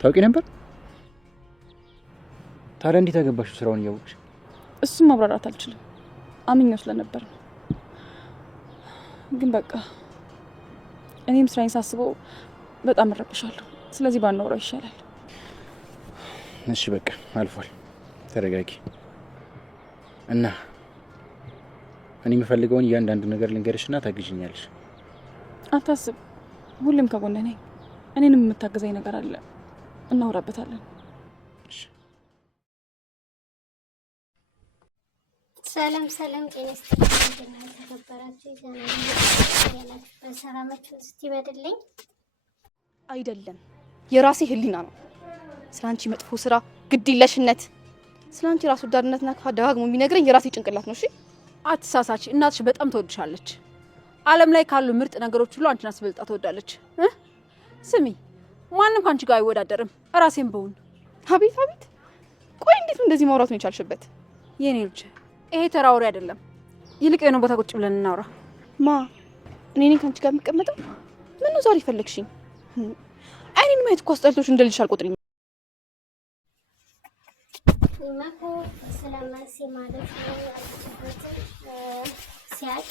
ታውቂ ነበር? ታዲያ እንዴት አገባሽው ስራውን እያወቅሽ? እሱም ማብራራት አልችልም። አምኜው ስለነበር ነው። ግን በቃ እኔም ስራዬን ሳስበው በጣም እረብሻለሁ። ስለዚህ ባናወራው ይሻላል። እሺ በቃ አልፏል። ተረጋጊ እና እኔ የምፈልገውን እያንዳንዱ ነገር ልንገርሽና ታግዥኛለሽ። አታስብ፣ ሁሌም ከጎንህ ነኝ። እኔንም የምታገዘኝ ነገር አለ፣ እናወራበታለን። ሰላም ጤና ይስጥልኝ። ተከበራችሁ ይዘናል በሰላማችሁ ስትይበድልኝ አይደለም የራሴ ህሊና ነው። ስላንቺ መጥፎ ስራ፣ ግድየለሽነት፣ ስላንቺ ራስ ወዳድነትና ክፋት ደጋግሞ የሚነግረኝ የራሴ ጭንቅላት ነው። እሺ አትሳሳች። እናትሽ በጣም ትወድሻለች። ዓለም ላይ ካሉ ምርጥ ነገሮች ሁሉ አንቺን አስበልጣ ትወዳለች። ስሚ፣ ማንም ካንቺ ጋር አይወዳደርም። ራሴን በውን። አቤት አቤት! ቆይ እንዴት እንደዚህ ማውራት ነው የቻልሽበት? የኔ ልጅ ይሄ ተራ ወሬ አይደለም። ይልቅ የሆነ ቦታ ቁጭ ብለን እናውራ። ማ እኔ ነኝ ካንቺ ጋር የምቀመጠው? ምን ነው ዛሬ ፈለግሽኝ? አይኔን ማየት እኮ አስጠልቶሽ እንደልሽ አልቆጥሪኝ። ማኮ ስለማሲ ማለት ነው ያልኩት ሲያቅ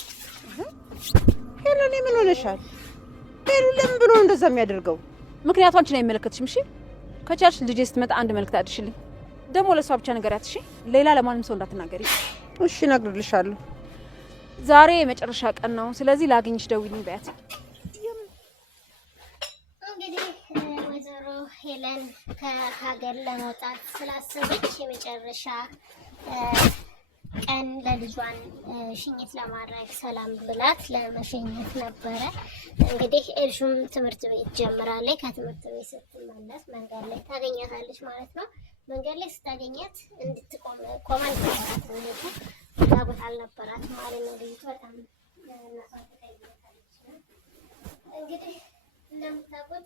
ሄሎኔ ምን ሆነሻል? ሄሉ ለምን ብሎ እንደዛ የሚያደርገው? ምክንያቱ አንቺን አይመለከትሽም። እሺ ከቻልሽ ልጄ ስትመጣ አንድ መልእክት አድርሽልኝ። ደግሞ ለሷ ብቻ ነገሪያት። እሺ ሌላ ለማንም ሰው እንዳትናገሪ። እሺ እነግርልሻለሁ። ዛሬ የመጨረሻ ቀን ነው። ስለዚህ ላግኝሽ ደውይልኝ በያት። እንግዲህ ወይዘሮ ሄለን ከሀገር ለመውጣት ስላሰበች የመጨረሻ ቀን ለልጇን ሽኝት ለማድረግ ሰላም ብላት ለመሸኘት ነበረ። እንግዲህ ኤልሹም ትምህርት ቤት ጀምራለች። ከትምህርት ቤት ስትመለስ መንገድ ላይ ታገኛታለች ማለት ነው። መንገድ ላይ ስታገኛት እንድትቆም ኮማንድ ታደርጋለች። ፍላጎት አልነበራት ማለት ነው። ልጅቷ በጣም እንግዲህ እንደምታውቁት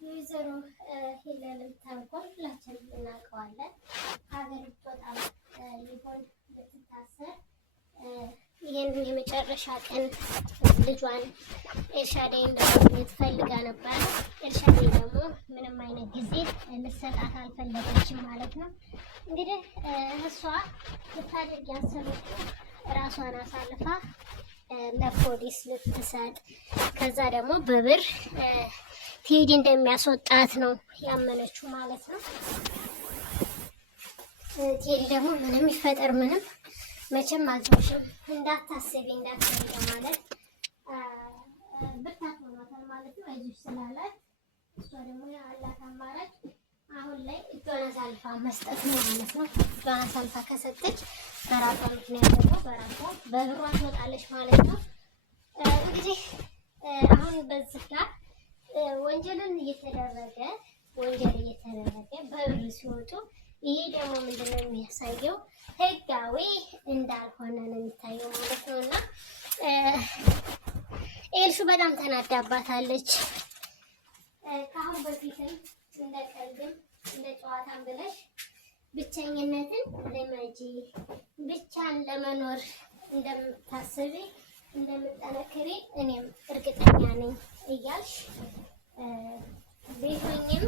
የወይዘሮ ሄለንን ተንኮል ሁላችንም እናውቀዋለን። ሀገር ብትወጣ ሊሆን ብትታሰር ይህንን የመጨረሻ ቀን ልጇን ኤልሻዳይን ለማግኘት ፈልጋ ነበረ። ኤልሻዳይ ደግሞ ምንም አይነት ጊዜ ልትሰጣት አልፈለገችም ማለት ነው። እንግዲህ እሷ ልታደርግ ያሰበችው ራሷን አሳልፋ ለፖሊስ ልትሰጥ ከዛ ደግሞ በብር ቴዲ እንደሚያስወጣት ነው ያመነችው ማለት ነው። ቴዲ ደግሞ ምንም ይፈጠር ምንም መቼም አልተውሽም እንዳታስቢ ማለት ብርታት ሆኗታል ማለት ነው። አይዞሽ ስላላት እሷ ደግሞ ያላት አማራጭ አሁን ላይ እጇን አሳልፋ መስጠት ነው ማለት ነው። እጇን አሳልፋ ከሰጠች በራሷ ምክንያት ደግሞ በራሷ በብሯ ትወጣለች ማለት ነው። እንግዲህ አሁን በዚህ ጋር ወንጀል እየተደረገ በብር ሲወጡ ይሄ ደግሞ ምንድነው የሚያሳየው? ህጋዊ እንዳልሆነ ነው የሚታየው ማለት ነው። እና ኤልሹ በጣም ተናዳባታለች። ከአሁን በፊትም እንደ ቀልድም እንደ ጨዋታም ብለሽ ብቸኝነትን ልመጂ፣ ብቻን ለመኖር እንደምታስቢ እንደምጠነክሪ እኔም እርግጠኛ ነኝ እያልሽ ቤቶኝም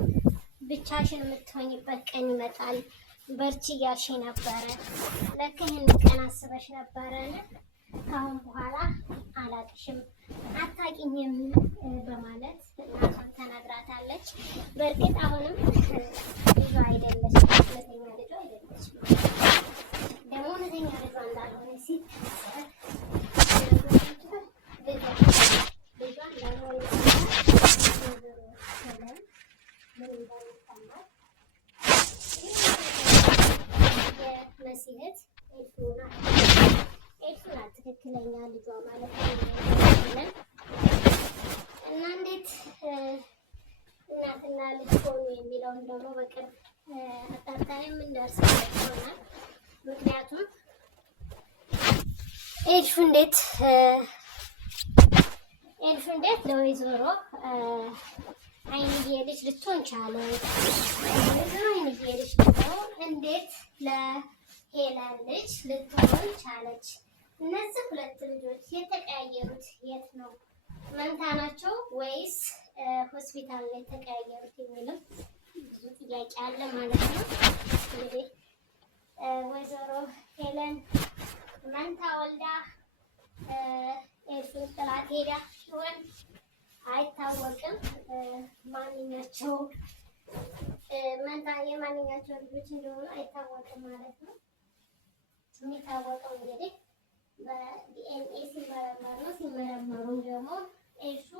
ብቻሽን የምትሆኝበት ቀን ይመጣል በርቺ እያልሽ ነበረ። ለካ ይህን ቀን አስበሽ ነበረ። ከአሁን በኋላ አላቅሽም አታቂኝም በማለት እናቷን ተናግራታለች። በእርግጥ አሁንም ልጇ አይደለች፣ እውነተኛ ልጇ አይደለች። ደግሞ እውነተኛ ልጇ እንዳልሆነ ሲል ልጇ እንዳልሆነ መሲህት ኤልሹ ናት ትክክለኛ ልጇ ማለት ነው። እና እንዴት እናትና ልጅ ሆኑ የሚለውን ደግሞ በቅርብ አጣርተን የምንደርስበት ይሆናል። ምክንያቱም ኤልሹ እንዴት ለወይዘሮ አይንዬ ልጅ ልትሆን ቻለች? ወይዘሮ አይንዬ ልጅ ደግሞ እንዴት ለሄለን ልጅ ልትሆን ቻለች? እነዚህ ሁለት ልጆች የተቀያየሩት የት ነው? መንታ ናቸው ወይስ ሆስፒታል ላይ የተቀያየሩት የሚልም ብዙ ጥያቄ አለ ማለት ነው። እንግዲህ ወይዘሮ ሄለን መንታ ወልዳ ኤርሱን ጥላት ሄዳ ሲሆን አይታወቅም። ማንኛቸው መንታ የማንኛቸው ልጆች እንደሆኑ አይታወቅም ማለት ነው። የሚታወቀው እንግዲህ በዲኤንኤ ሲመረመር ነው። ሲመረመሩ ደግሞ ኤርሱ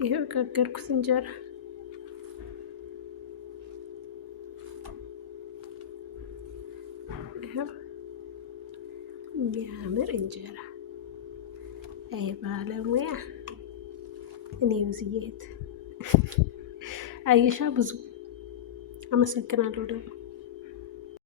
ይሄው ጋገርኩት እንጀራ የሚያምር እንጀራ። አይ ባለሙያ እኔ ብዙዬት አይሻ ብዙ አመሰግናለሁ ደግሞ